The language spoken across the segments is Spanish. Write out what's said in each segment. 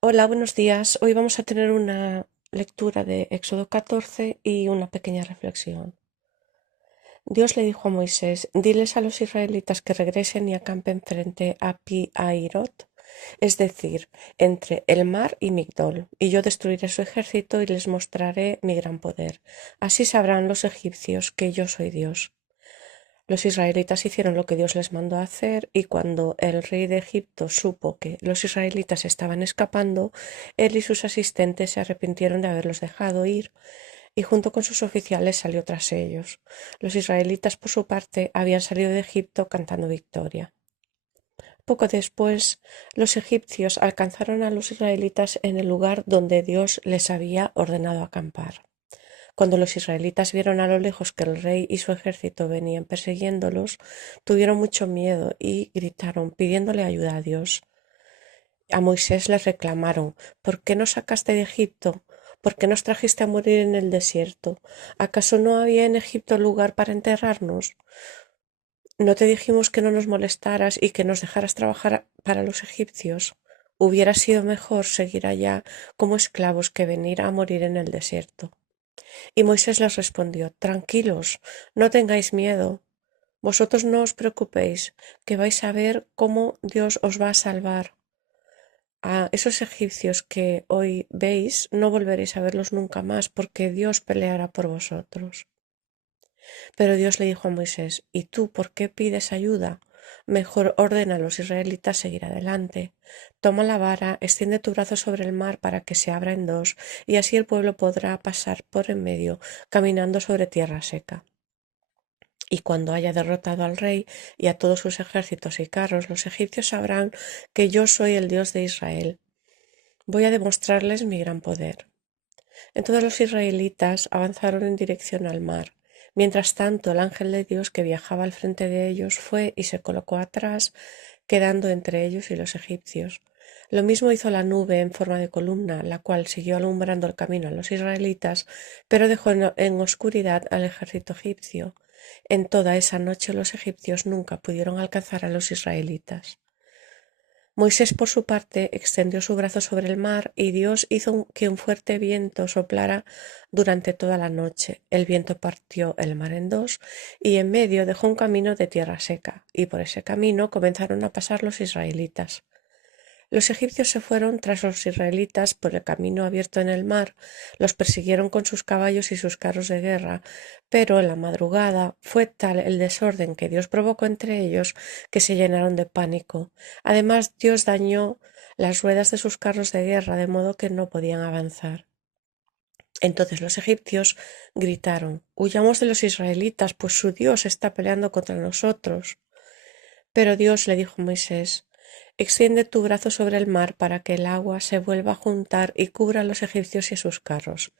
Hola, buenos días. Hoy vamos a tener una lectura de Éxodo 14 y una pequeña reflexión. Dios le dijo a Moisés: diles a los israelitas que regresen y acampen frente a Pi-Hahirot, es decir, entre el mar y Migdol, y yo destruiré su ejército y les mostraré mi gran poder. Así sabrán los egipcios que yo soy Dios. Los israelitas hicieron lo que Dios les mandó hacer, y cuando el rey de Egipto supo que los israelitas estaban escapando, él y sus asistentes se arrepintieron de haberlos dejado ir, y junto con sus oficiales salió tras ellos. Los israelitas, por su parte, habían salido de Egipto cantando victoria. Poco después, los egipcios alcanzaron a los israelitas en el lugar donde Dios les había ordenado acampar. Cuando los israelitas vieron a lo lejos que el rey y su ejército venían persiguiéndolos, tuvieron mucho miedo y gritaron pidiéndole ayuda a Dios. A Moisés les reclamaron: ¿por qué nos sacaste de Egipto? ¿Por qué nos trajiste a morir en el desierto? ¿Acaso no había en Egipto lugar para enterrarnos? ¿No te dijimos que no nos molestaras y que nos dejaras trabajar para los egipcios? Hubiera sido mejor seguir allá como esclavos que venir a morir en el desierto. Y Moisés les respondió: tranquilos, no tengáis miedo. Vosotros no os preocupéis, que vais a ver cómo Dios os va a salvar. A esos egipcios que hoy veis no volveréis a verlos nunca más, porque Dios peleará por vosotros. Pero Dios le dijo a Moisés: ¿y tú por qué pides ayuda? Mejor ordena a los israelitas seguir adelante. Toma la vara, extiende tu brazo sobre el mar para que se abra en dos, y así el pueblo podrá pasar por en medio, caminando sobre tierra seca. Y cuando haya derrotado al rey y a todos sus ejércitos y carros, los egipcios sabrán que yo soy el Dios de Israel. Voy a demostrarles mi gran poder. Entonces los israelitas avanzaron en dirección al mar. Mientras tanto, el ángel de Dios que viajaba al frente de ellos fue y se colocó atrás, quedando entre ellos y los egipcios. Lo mismo hizo la nube en forma de columna, la cual siguió alumbrando el camino a los israelitas, pero dejó en oscuridad al ejército egipcio. En toda esa noche los egipcios nunca pudieron alcanzar a los israelitas. Moisés, por su parte, extendió su brazo sobre el mar, y Dios hizo que un fuerte viento soplara durante toda la noche. El viento partió el mar en dos, y en medio dejó un camino de tierra seca, y por ese camino comenzaron a pasar los israelitas. Los egipcios se fueron tras los israelitas por el camino abierto en el mar, los persiguieron con sus caballos y sus carros de guerra, pero en la madrugada fue tal el desorden que Dios provocó entre ellos que se llenaron de pánico. Además, Dios dañó las ruedas de sus carros de guerra de modo que no podían avanzar. Entonces los egipcios gritaron: huyamos de los israelitas, pues su Dios está peleando contra nosotros. Pero Dios le dijo a Moisés: extiende tu brazo sobre el mar para que el agua se vuelva a juntar y cubra a los egipcios y a sus carros.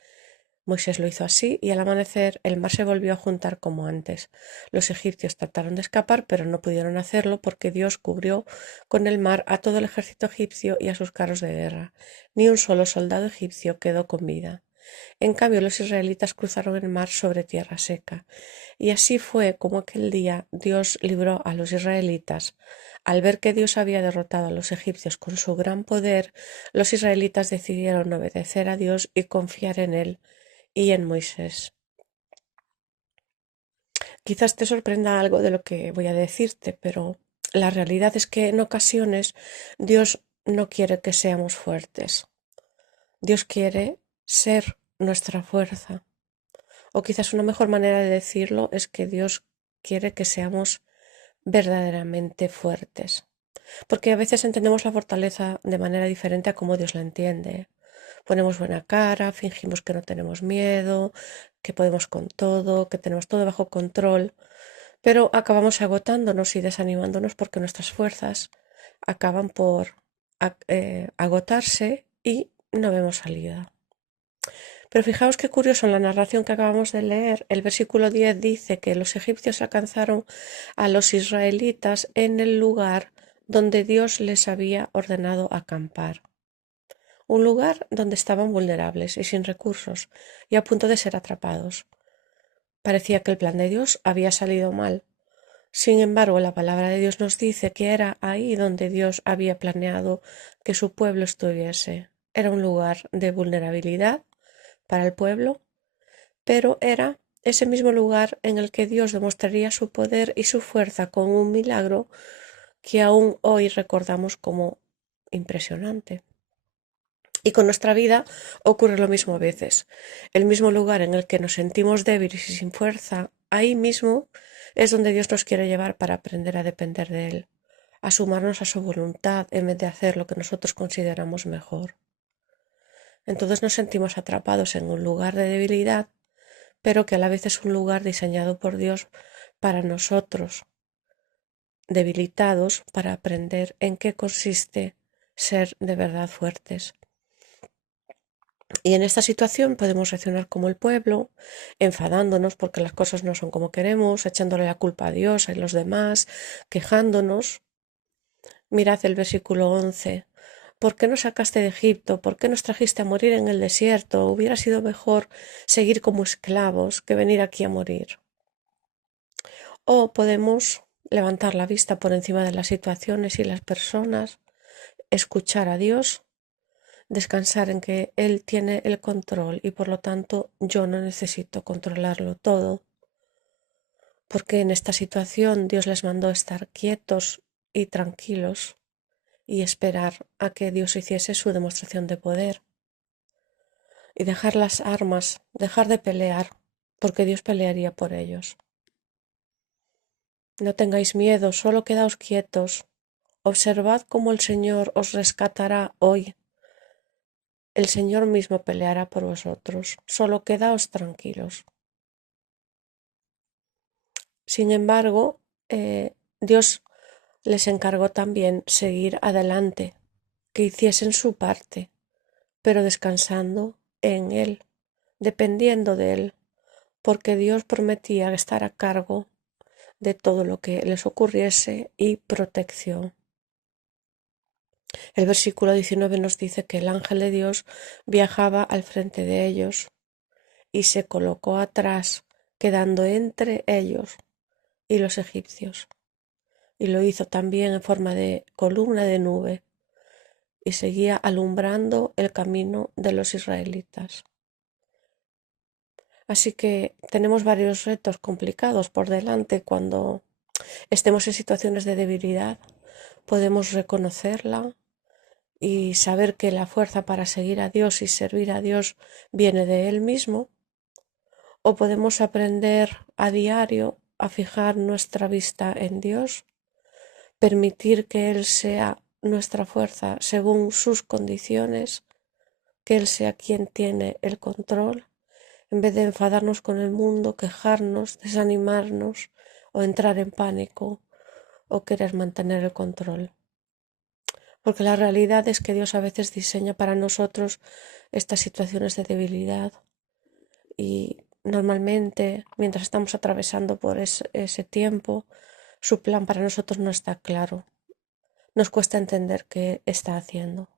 Moisés lo hizo así, y al amanecer el mar se volvió a juntar como antes. Los egipcios trataron de escapar, pero no pudieron hacerlo porque Dios cubrió con el mar a todo el ejército egipcio y a sus carros de guerra. Ni un solo soldado egipcio quedó con vida. En cambio, los israelitas cruzaron el mar sobre tierra seca. Y así fue como aquel día Dios libró a los israelitas. Al ver que Dios había derrotado a los egipcios con su gran poder, los israelitas decidieron obedecer a Dios y confiar en Él y en Moisés. Quizás te sorprenda algo de lo que voy a decirte, pero la realidad es que en ocasiones Dios no quiere que seamos fuertes. Dios quiere ser nuestra fuerza. O quizás una mejor manera de decirlo es que Dios quiere que seamos verdaderamente fuertes. Porque a veces entendemos la fortaleza de manera diferente a como Dios la entiende. Ponemos buena cara, fingimos que no tenemos miedo, que podemos con todo, que tenemos todo bajo control, pero acabamos agotándonos y desanimándonos porque nuestras fuerzas acaban por agotarse y no vemos salida. Pero fijaos qué curioso, en la narración que acabamos de leer, el versículo 10 dice que los egipcios alcanzaron a los israelitas en el lugar donde Dios les había ordenado acampar. Un lugar donde estaban vulnerables y sin recursos y a punto de ser atrapados. Parecía que el plan de Dios había salido mal. Sin embargo, la palabra de Dios nos dice que era ahí donde Dios había planeado que su pueblo estuviese. Era un lugar de vulnerabilidad para el pueblo, pero era ese mismo lugar en el que Dios demostraría su poder y su fuerza con un milagro que aún hoy recordamos como impresionante. Y con nuestra vida ocurre lo mismo a veces. El mismo lugar en el que nos sentimos débiles y sin fuerza, ahí mismo es donde Dios nos quiere llevar para aprender a depender de Él, a sumarnos a su voluntad en vez de hacer lo que nosotros consideramos mejor. Entonces nos sentimos atrapados en un lugar de debilidad, pero que a la vez es un lugar diseñado por Dios para nosotros, debilitados, para aprender en qué consiste ser de verdad fuertes. Y en esta situación podemos reaccionar como el pueblo, enfadándonos porque las cosas no son como queremos, echándole la culpa a Dios, a los demás, quejándonos. Mirad el versículo 11. ¿Por qué nos sacaste de Egipto? ¿Por qué nos trajiste a morir en el desierto? Hubiera sido mejor seguir como esclavos que venir aquí a morir. O podemos levantar la vista por encima de las situaciones y las personas, escuchar a Dios, descansar en que Él tiene el control y por lo tanto yo no necesito controlarlo todo, porque en esta situación Dios les mandó estar quietos y tranquilos y esperar a que Dios hiciese su demostración de poder y dejar las armas, dejar de pelear, porque Dios pelearía por ellos. No tengáis miedo, solo quedaos quietos. Observad cómo el Señor os rescatará hoy. El Señor mismo peleará por vosotros. Solo quedaos tranquilos. Sin embargo, Dios les encargó también seguir adelante, que hiciesen su parte, pero descansando en Él, dependiendo de Él, porque Dios prometía estar a cargo de todo lo que les ocurriese y protección. El versículo 19 nos dice que el ángel de Dios viajaba al frente de ellos y se colocó atrás, quedando entre ellos y los egipcios. Y lo hizo también en forma de columna de nube y seguía alumbrando el camino de los israelitas. Así que tenemos varios retos complicados por delante cuando estemos en situaciones de debilidad. Podemos reconocerla y saber que la fuerza para seguir a Dios y servir a Dios viene de Él mismo, o podemos aprender a diario a fijar nuestra vista en Dios, permitir que Él sea nuestra fuerza según sus condiciones, que Él sea quien tiene el control, en vez de enfadarnos con el mundo, quejarnos, desanimarnos o entrar en pánico o querer mantener el control. Porque la realidad es que Dios a veces diseña para nosotros estas situaciones de debilidad y normalmente mientras estamos atravesando por ese tiempo, su plan para nosotros no está claro. Nos cuesta entender qué está haciendo.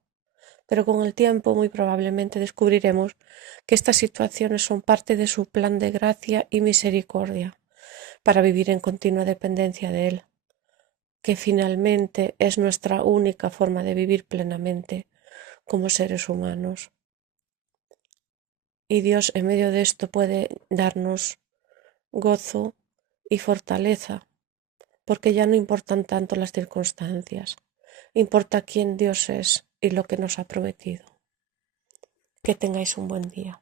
Pero con el tiempo muy probablemente descubriremos que estas situaciones son parte de su plan de gracia y misericordia para vivir en continua dependencia de Él, que finalmente es nuestra única forma de vivir plenamente como seres humanos. Y Dios en medio de esto puede darnos gozo y fortaleza, porque ya no importan tanto las circunstancias, importa quién Dios es y lo que nos ha prometido. Que tengáis un buen día.